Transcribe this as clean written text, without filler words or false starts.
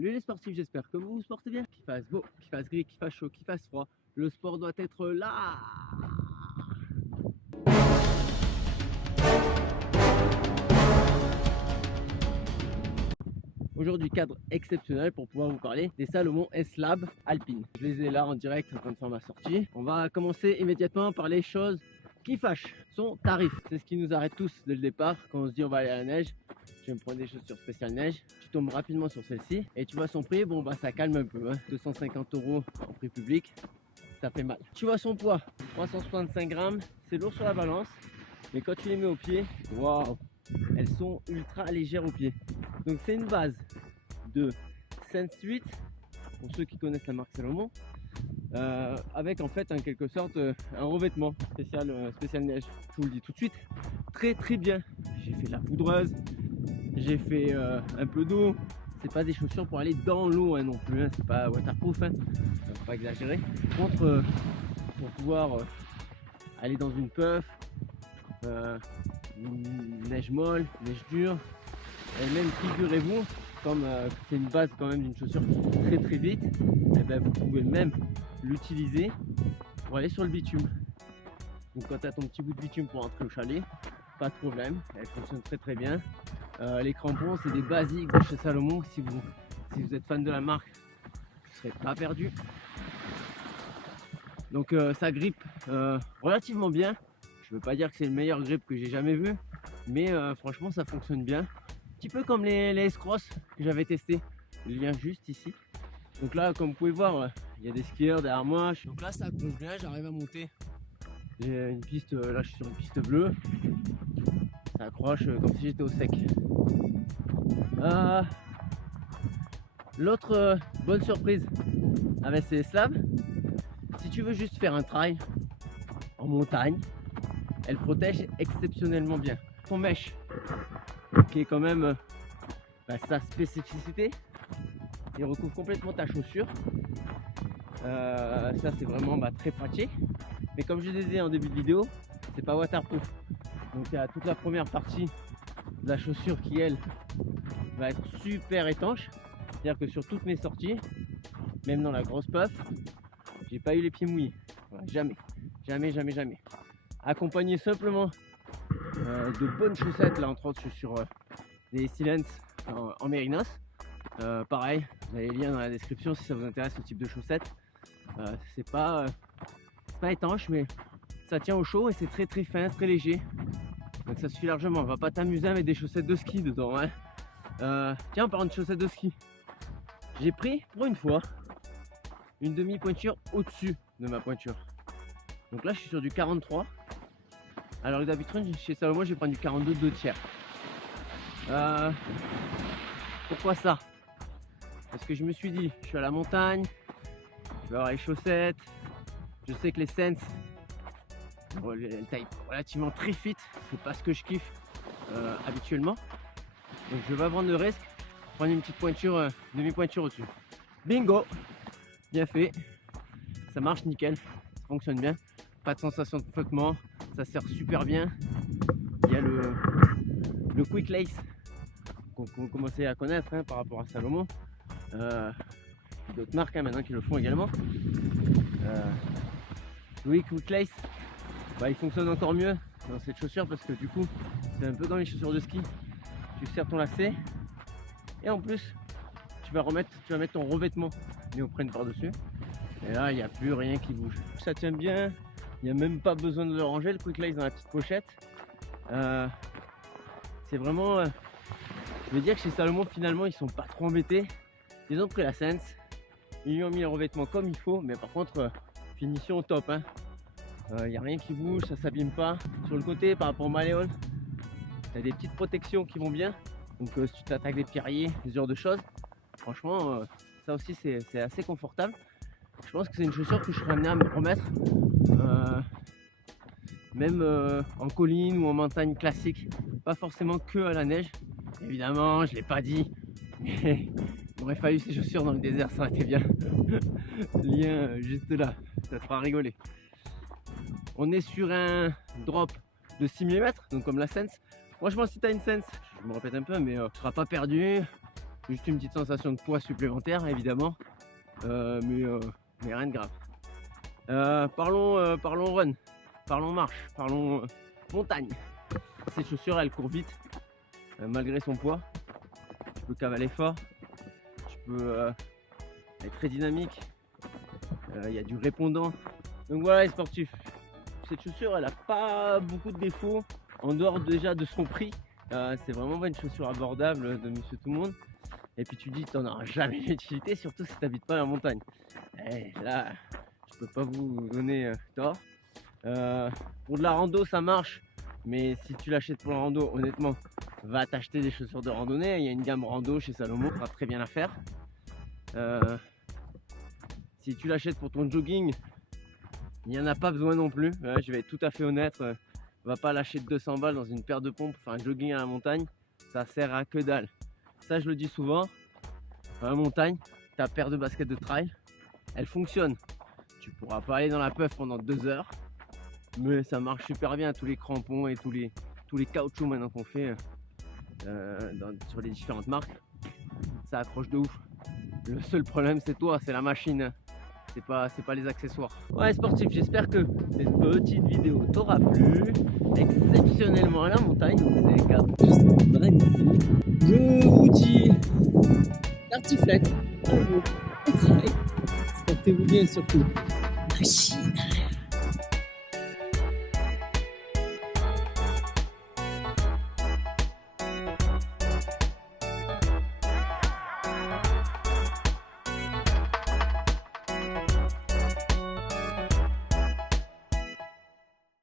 Salut les sportifs, j'espère que vous vous portez bien. Qu'il fasse beau, qu'il fasse gris, qu'il fasse chaud, qu'il fasse froid, le sport doit être là. Aujourd'hui, cadre exceptionnel pour pouvoir vous parler des Salomon S-Lab Alpine. Je les ai là en direct en train de faire ma sortie. On va commencer immédiatement par les choses qui fâchent. Son tarif, c'est ce qui nous arrête tous dès le départ quand on se dit on va aller à la neige. Je vais me prendre des chaussures spéciales neige. Tu tombes rapidement sur celle-ci et tu vois son prix, bon bah ça calme un peu, hein. 250 € en prix public, ça fait mal. Tu vois son poids, 365 grammes, c'est lourd sur la balance, mais quand tu les mets au pied, waouh, elles sont ultra légères au pied. Donc c'est une base de Sense 8 pour ceux qui connaissent la marque Salomon, avec en fait en quelque sorte un revêtement spécial neige. Je vous le dis tout de suite, très bien. J'ai fait de la poudreuse, j'ai fait un peu d'eau. C'est pas des chaussures pour aller dans l'eau hein, non plus, hein. C'est pas waterproof, hein. Faut pas exagérer. Par contre, pour pouvoir aller dans une puff, neige molle, neige dure, et même figurez-vous, comme c'est une base quand même d'une chaussure qui court très vite, et ben vous pouvez même l'utiliser pour aller sur le bitume. Donc quand tu as ton petit bout de bitume pour entrer au chalet, pas de problème, elle fonctionne très bien. Les crampons, c'est des basiques de chez Salomon. Si vous êtes fan de la marque, vous ne serez pas perdu. Donc ça grippe relativement bien. Je veux pas dire que c'est le meilleur grip que j'ai jamais vu, mais franchement ça fonctionne bien. Un petit peu comme les S-Cross que j'avais testé. Le lien juste ici. Donc là, comme vous pouvez voir, il y a des skieurs derrière moi. Donc là ça accroche bien, j'arrive à monter. J'ai une piste, là je suis sur une piste bleue. Ça accroche comme si j'étais au sec. L'autre bonne surprise avec ces slabs, si tu veux juste faire un trail en montagne, elle protège exceptionnellement bien. Son mesh, qui est quand même sa spécificité, il recouvre complètement ta chaussure. Ça c'est vraiment très pratique. Mais comme je disais en début de vidéo, c'est pas waterproof. Donc il y a toute la première partie de la chaussure qui elle va être super étanche. C'est-à-dire que sur toutes mes sorties, même dans la grosse puff, j'ai pas eu les pieds mouillés. Voilà, jamais. Accompagné simplement de bonnes chaussettes, là entre autres je suis sur des Silence en mérinos. Pareil, vous avez les liens dans la description si ça vous intéresse ce type de chaussettes. C'est pas étanche mais ça tient au chaud et c'est très fin, très léger. Donc ça suffit largement, on va pas t'amuser avec des chaussettes de ski dedans, hein. Tiens, en parlant de chaussettes de ski, j'ai pris pour une fois une demi-pointure au-dessus de ma pointure. Donc là je suis sur du 43. Alors d'habitude chez Salomon je vais prendre du 42 2 tiers. Pourquoi ça? Parce que je me suis dit, je suis à la montagne, je vais avoir les chaussettes, je sais que les Sense, elles taillent relativement très fit, c'est pas ce que je kiffe habituellement. Donc je vais pas prendre de risque, prendre une petite pointure, demi-pointure au-dessus. Bingo, bien fait, ça marche nickel, ça fonctionne bien, pas de sensation de flottement, ça sert super bien. Il y a le Quick Lace qu'on commençait à connaître hein, par rapport à Salomon. D'autres marques hein, maintenant qui le font également. Le Quick Lace, il fonctionne encore mieux dans cette chaussure parce que du coup c'est un peu dans les chaussures de ski. Tu serres ton lacet et en plus tu vas mettre ton revêtement néoprène par dessus et là il n'y a plus rien qui bouge. Ça tient bien, il n'y a même pas besoin de le ranger le Quick Lace dans la petite pochette. C'est vraiment je veux dire que chez Salomon finalement ils sont pas trop embêtés. Ils ont pris la Sense, ils lui ont mis le revêtement comme il faut, mais par contre finition au top hein. Il n'y a rien qui bouge, ça s'abîme pas. Sur le côté par rapport au malléole, tu as des petites protections qui vont bien. Donc si tu t'attaques des pierriers, ce genre de choses, franchement ça aussi c'est assez confortable. Je pense que c'est une chaussure que je serais amené à me remettre même en colline ou en montagne classique, pas forcément que à la neige. Évidemment je l'ai pas dit, mais il aurait fallu ces chaussures dans le désert, ça aurait été bien. Lien juste là, ça te fera rigoler. On est sur un drop de 6 mm, donc comme la Sense. Franchement si tu as une Sense, je me répète un peu, mais tu ne seras pas perdu. Juste une petite sensation de poids supplémentaire évidemment, mais rien de grave. Parlons run, parlons marche, parlons montagne. Cette chaussure elle court vite malgré son poids. Tu peux cavaler fort, tu peux être très dynamique, il y a du répondant. Donc voilà les sportifs, cette chaussure elle a pas beaucoup de défauts en dehors déjà de son prix. C'est vraiment pas une chaussure abordable de monsieur tout le monde. Et puis tu dis que tu n'en auras jamais l'utilité, surtout si tu n'habites pas la montagne. Et là, je peux pas vous donner tort. Pour de la rando, ça marche. Mais si tu l'achètes pour la rando, honnêtement, va t'acheter des chaussures de randonnée. Il y a une gamme rando chez Salomon qui fera très bien l'affaire. Si tu l'achètes pour ton jogging, il n'y en a pas besoin non plus. Je vais être tout à fait honnête. Va pas lâcher 200 balles dans une paire de pompes pour faire un jogging à la montagne. Ça sert à que dalle. Ça, je le dis souvent, dans la montagne, ta paire de baskets de trail, elle fonctionne. Tu pourras pas aller dans la puff pendant 2 heures, mais ça marche super bien. Tous les crampons et tous les caoutchoucs maintenant qu'on fait sur les différentes marques, ça accroche de ouf. Le seul problème, c'est toi, c'est la machine. C'est pas les accessoires. Ouais sportif, j'espère que cette petite vidéo t'aura plu. Exceptionnellement à la montagne, donc c'est un cadre juste magnifique. Je vous dis tartiflette, à vous, au travail. Portez-vous bien surtout. Machine.